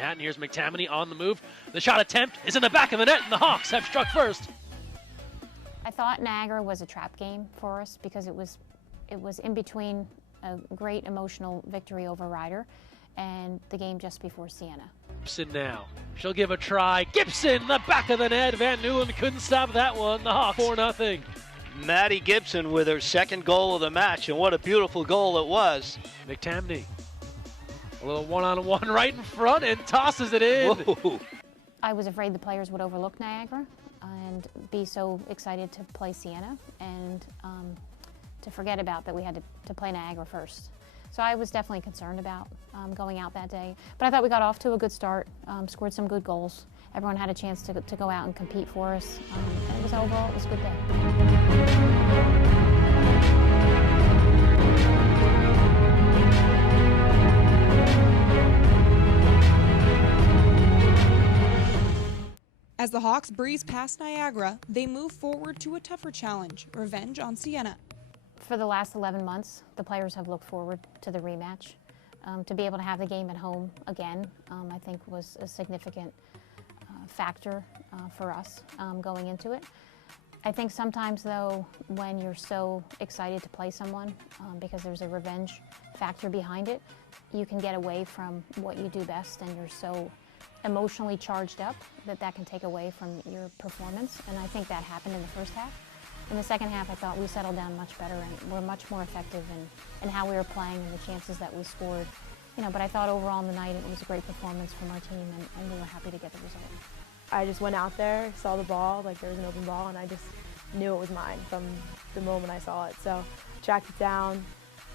And here's McTammany on the move. The shot attempt is in the back of the net, and the Hawks have struck first. I thought Niagara was a trap game for us because it was in between a great emotional victory over Ryder and the game just before Siena. Gibson now. She'll give a try. Gibson, the back of the net. Van Nieuwen couldn't stop that one. The Hawks 4-0. Maddie Gibson with her second goal of the match, and what a beautiful goal it was. McTammany, a little one-on-one right in front and tosses it in. Whoa. I was afraid the players would overlook Niagara and be so excited to play Siena and to forget about that we had to play Niagara first. So I was definitely concerned about going out that day. But I thought we got off to a good start, scored some good goals. Everyone had a chance to go out and compete for us. And it was overall, it was a good day. As the Hawks breeze past Niagara, they move forward to a tougher challenge, revenge on Siena. For the last 11 months, the players have looked forward to the rematch. To be able to have the game at home again, I think was a significant factor for us going into it. I think sometimes, though, when you're so excited to play someone because there's a revenge factor behind it, you can get away from what you do best, and you're so emotionally charged up that can take away from your performance, and I think that happened in the first half. In the second half, I thought we settled down much better and were much more effective in how we were playing and the chances that we scored. But I thought overall in the night it was a great performance from our team, and we were happy to get the result. I just went out there, saw the ball, like there was an open ball, and I just knew it was mine from the moment I saw it. So tracked it down,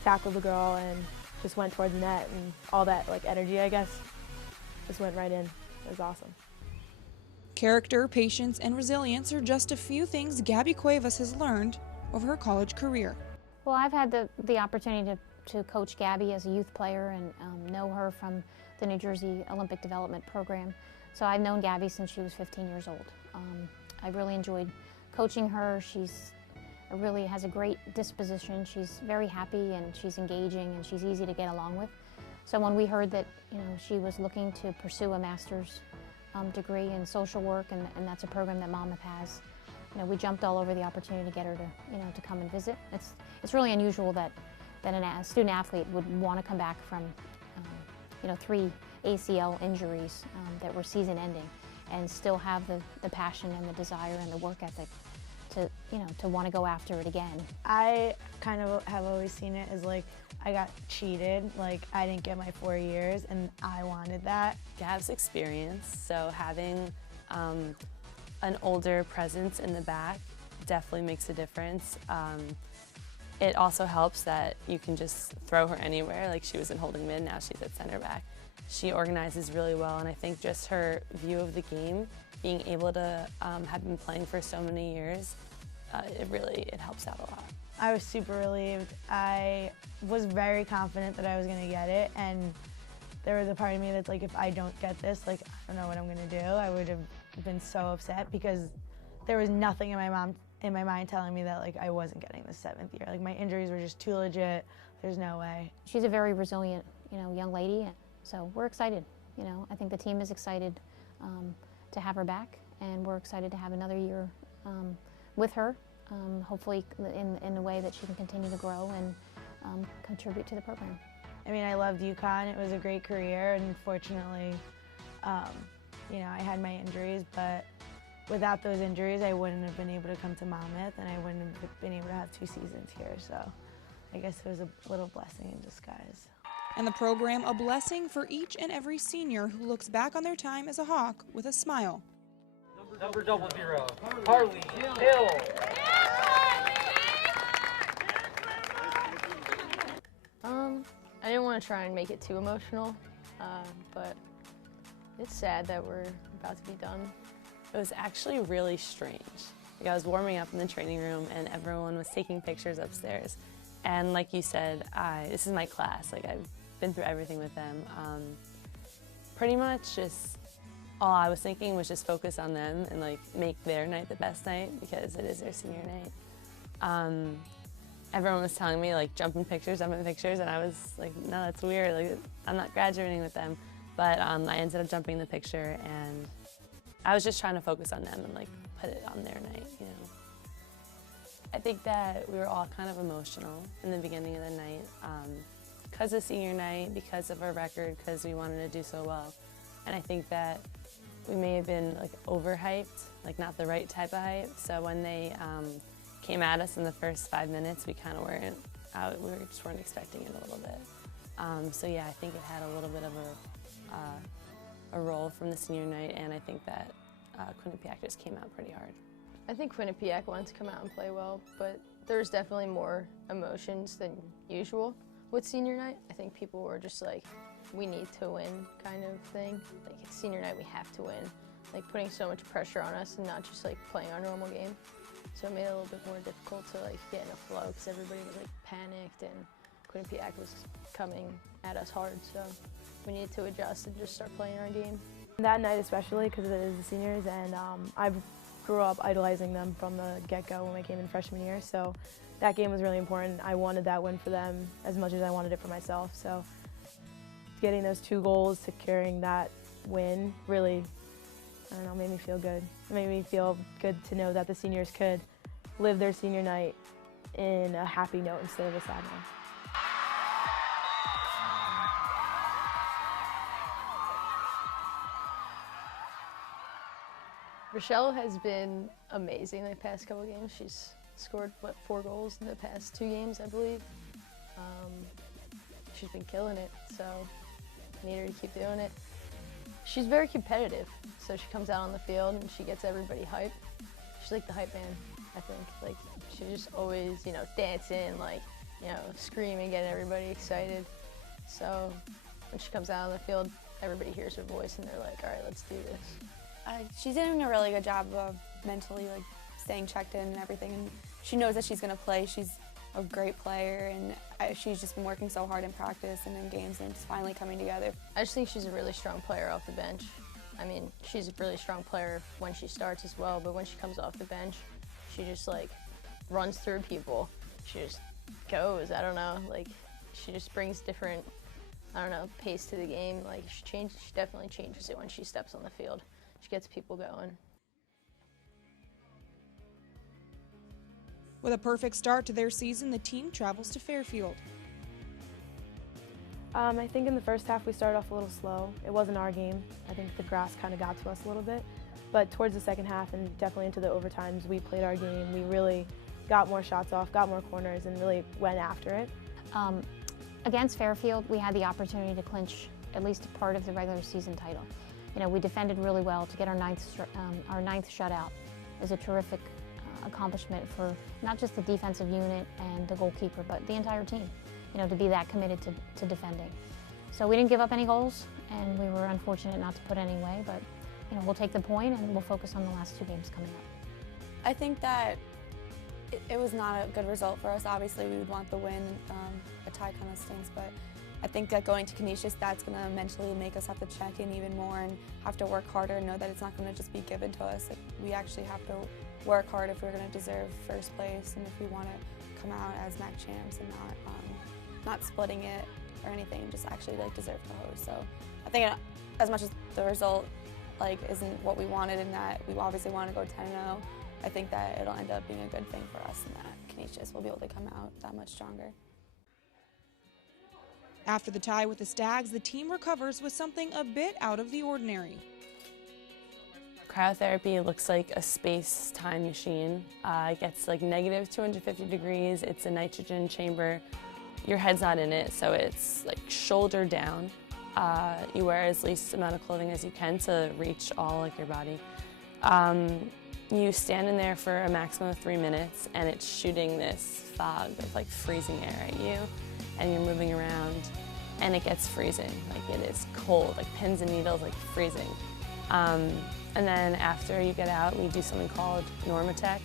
tackled the girl, and just went toward the net, and all that energy, I guess, just went right in. It was awesome. Character, patience, and resilience are just a few things Gabby Cuevas has learned over her college career. Well, I've had the opportunity to coach Gabby as a youth player and know her from the New Jersey Olympic Development Program. So I've known Gabby since she was 15 years old. I really enjoyed coaching her. She's really has a great disposition. She's very happy and she's engaging and she's easy to get along with. So when we heard that she was looking to pursue a master's degree in social work, and that's a program that Monmouth has, we jumped all over the opportunity to get her to come and visit. It's really unusual that a student athlete would want to come back from 3 ACL injuries that were season ending and still have the passion and the desire and the work ethic to want to go after it again. I kind of have always seen it as I got cheated, I didn't get my 4 years and I wanted that. Gab's experience, so having an older presence in the back definitely makes a difference. It also helps that you can just throw her anywhere, she was in holding mid, now she's at center back. She organizes really well, and I think just her view of the game, being able to have been playing for so many years, it helps out a lot. I was super relieved. I was very confident that I was going to get it, and there was a part of me that's if I don't get this, I don't know what I'm going to do. I would have been so upset because there was nothing in my mind telling me that I wasn't getting the 7th year. My injuries were just too legit. There's no way. She's a very resilient, young lady, so we're excited. I think the team is excited to have her back, and we're excited to have another year with her. Hopefully in a way that she can continue to grow and contribute to the program. I mean, I loved UConn. It was a great career, and unfortunately, I had my injuries, but without those injuries, I wouldn't have been able to come to Monmouth, and I wouldn't have been able to have 2 seasons here, so I guess it was a little blessing in disguise. And the program a blessing for each and every senior who looks back on their time as a Hawk with a smile. Number 00, Harley Hill. I didn't want to try and make it too emotional, but it's sad that we're about to be done. It was actually really strange. I was warming up in the training room and everyone was taking pictures upstairs. And like you said, this is my class. I've been through everything with them. Pretty much just all I was thinking was just focus on them and make their night the best night because it is their senior night. Everyone was telling me jump in pictures, and I was like, no, that's weird. I'm not graduating with them. But I ended up jumping the picture, and I was just trying to focus on them and like put it on their night, you know. I think that we were all kind of emotional in the beginning of the night because of senior night, because of our record, because we wanted to do so well. And I think that we may have been like overhyped, like not the right type of hype. So when they came at us in the first 5 minutes, we kind of weren't out, we just weren't expecting it a little bit. So yeah, I think it had a little bit of a role from the senior night, and I think that Quinnipiac just came out pretty hard. I think Quinnipiac wanted to come out and play well, but there's definitely more emotions than usual with senior night. I think people were just like, we need to win kind of thing. Like, it's senior night, we have to win. Like, putting so much pressure on us and not just like playing our normal game. So it made it a little bit more difficult to like get in a flow because everybody was like panicked and Quinnipiac was coming at us hard. So we needed to adjust and just start playing our game. That night especially, because it is the seniors, and I grew up idolizing them from the get-go when I came in freshman year, so that game was really important. I wanted that win for them as much as I wanted it for myself, so getting those 2 goals, securing that win, really, I don't know, made me feel good. It made me feel good to know that the seniors could live their senior night in a happy note instead of a sad one. Rachelle has been amazing the past couple games. She's scored, what, 4 goals in the past 2 games, I believe. She's been killing it, so I need her to keep doing it. She's very competitive, so she comes out on the field and she gets everybody hyped. She's like the hype man, I think. Like, she's just always, you know, dancing, like, you know, screaming, getting everybody excited. So when she comes out on the field, everybody hears her voice and they're like, all right, let's do this. She's doing a really good job of mentally staying checked in and everything, and she knows that she's going to play. She's a great player, and she's just been working so hard in practice and in games, and it's finally coming together. I just think she's a really strong player off the bench. I mean, she's a really strong player when she starts as well, but when she comes off the bench, she just like runs through people. She just goes, I don't know, like she just brings different, I don't know, pace to the game. Like she definitely changes it when she steps on the field. She gets people going. With a perfect start to their season, the team travels to Fairfield. I think in the first half we started off a little slow. It wasn't our game. I think the grass kind of got to us a little bit. But towards the second half and definitely into the overtimes, we played our game. We really got more shots off, got more corners, and really went after it. Against Fairfield, we had the opportunity to clinch at least a part of the regular season title. You know, we defended really well to get our ninth shutout. It was a terrific accomplishment for not just the defensive unit and the goalkeeper, but the entire team, you know, to be that committed to defending. So we didn't give up any goals, and we were unfortunate not to put any away, but you know, we'll take the point and we'll focus on the last 2 games coming up. I think that it was not a good result for us. Obviously, we would want the win. A tie kind of stinks, but I think that going to Canisius, that's going to mentally make us have to check in even more and have to work harder and know that it's not going to just be given to us. Like, we actually have to work hard if we're going to deserve first place and if we want to come out as MAC champs and not splitting it or anything, just actually deserve to host. So I think as much as the result isn't what we wanted and that we obviously want to go 10-0, I think that it'll end up being a good thing for us and that Canisius will be able to come out that much stronger. After the tie with the Stags, the team recovers with something a bit out of the ordinary. Cryotherapy looks like a space-time machine. It gets negative 250 degrees. It's a nitrogen chamber. Your head's not in it, so it's shoulder down. You wear as least amount of clothing as you can to reach all your body. You stand in there for a maximum of 3 minutes, and it's shooting this fog of freezing air at you, and you're moving around, and it gets freezing. It is cold, pins and needles, freezing. And then after you get out, we do something called Normatec,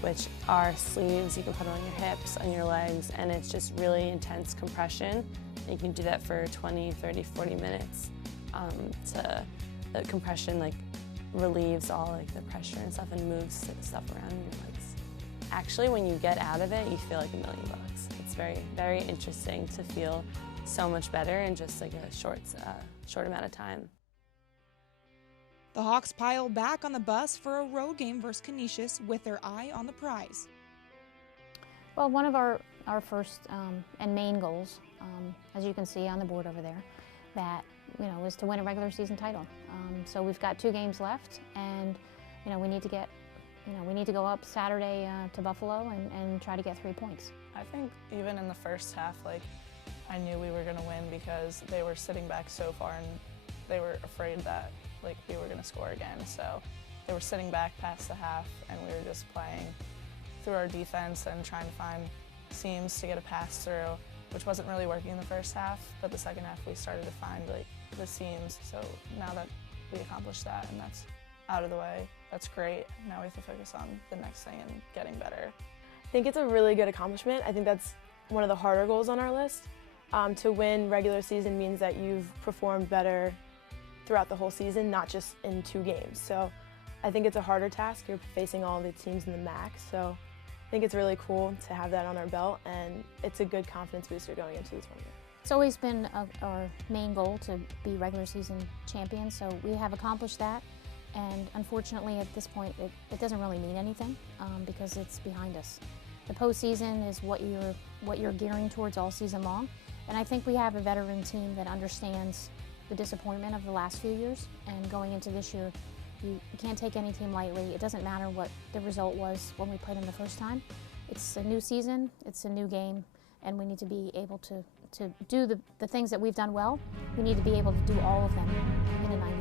which are sleeves you can put on your hips, on your legs, and it's just really intense compression. You can do that for 20, 30, 40 minutes. The compression relieves all the pressure and stuff and moves stuff around in your legs. Actually, when you get out of it, you feel like $1 million. It's very, very interesting to feel so much better in just a short short amount of time. The Hawks pile back on the bus for a road game versus Canisius with their eye on the prize. Well, one of our first and main goals, as you can see on the board over there, that is to win a regular season title. So we've got 2 games left, and we need to get, we need to go up Saturday to Buffalo and try to get 3 points. I think even in the first half, I knew we were going to win because they were sitting back so far and they were afraid that we were going to score again. So they were sitting back past the half, and we were just playing through our defense and trying to find seams to get a pass through, which wasn't really working in the first half, but the second half we started to find the seams. So now that we accomplished that and that's out of the way, that's great. Now we have to focus on the next thing and getting better. I think it's a really good accomplishment. I think that's one of the harder goals on our list. To win regular season means that you've performed better throughout the whole season, not just in 2 games. So I think it's a harder task. You're facing all the teams in the MAC. So I think it's really cool to have that on our belt, and it's a good confidence booster going into the tournament. It's always been our main goal to be regular season champions, so we have accomplished that. And unfortunately, at this point, it doesn't really mean anything because it's behind us. The postseason is what you're gearing towards all season long, and I think we have a veteran team that understands the disappointment of the last few years. And going into this year, you can't take any team lightly. It doesn't matter what the result was when we played them the first time. It's a new season, it's a new game, and we need to be able to do the things that we've done well. We need to be able to do all of them in a 90